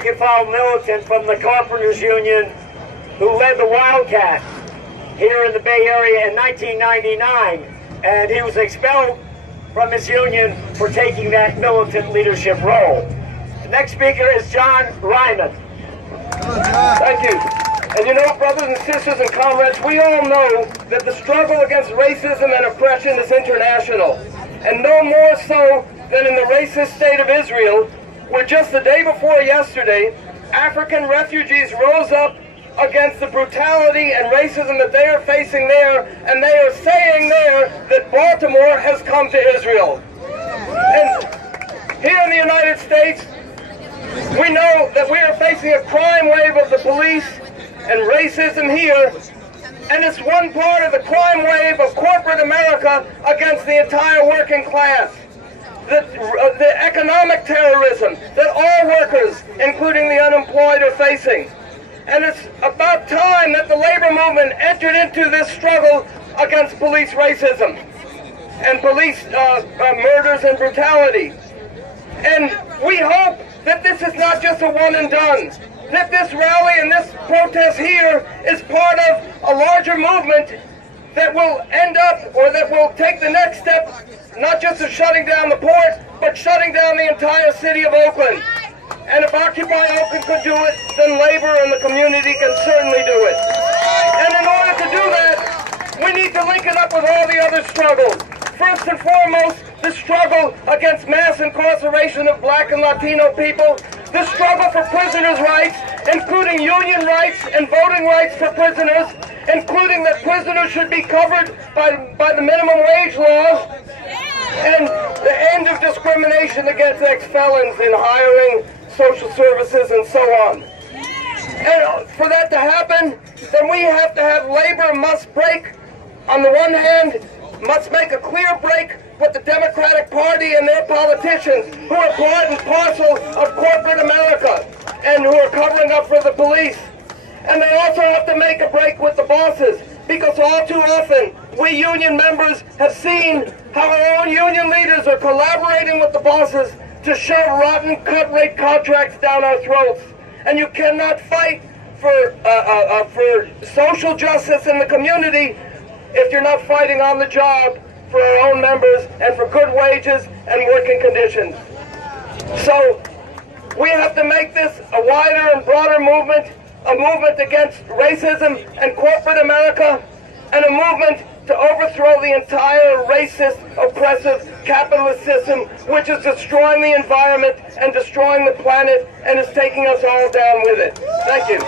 rank-and-file militant from the Carpenters Union who led the Wildcat here in the Bay Area in 1999, and he was expelled from his union for taking that militant leadership role. The next speaker is John Ryman. Thank you. And you know, brothers and sisters and comrades, we all know that the struggle against racism and oppression is international, and no more so than in the racist state of Israel, where just the day before yesterday, African refugees rose up against the brutality and racism that they are facing there, and they are saying there that Baltimore has come to Israel. And here in the United States, we know that we are facing a crime wave of the police and racism here, and it's one part of the crime wave of corporate America against the entire working class. The economic terrorism that all workers, including the unemployed, are facing. And it's about time that the labor movement entered into this struggle against police racism and police murders and brutality. And we hope that this is not just a one and done, that this rally and this protest here is part of a larger movement that will end up, or that will take the next step, not just of shutting down the port, but shutting down the entire city of Oakland. And if Occupy Oakland could do it, then labor and the community can certainly do it. And in order to do that, we need to link it up with all the other struggles. First and foremost, the struggle against mass incarceration of Black and Latino people, the struggle for prisoners' rights, including union rights and voting rights for prisoners, including that prisoners should be covered by the minimum wage laws, and the end of discrimination against ex-felons in hiring, social services, and so on. And for that to happen, then we have to have labor must break, on the one hand, must make a clear break with the Democratic Party and their politicians who are part and parcel of corporate America and who are covering up for the police. And they also have to make a break with the bosses, because all too often we union members have seen how our own union leaders are collaborating with the bosses to shove rotten cut-rate contracts down our throats. And you cannot fight for social justice in the community if you're not fighting on the job for our own members and for good wages and working conditions. So we have to make this a wider and broader movement, a movement against racism and corporate America, and a movement to overthrow the entire racist, oppressive, capitalist system, which is destroying the environment and destroying the planet and is taking us all down with it. Thank you.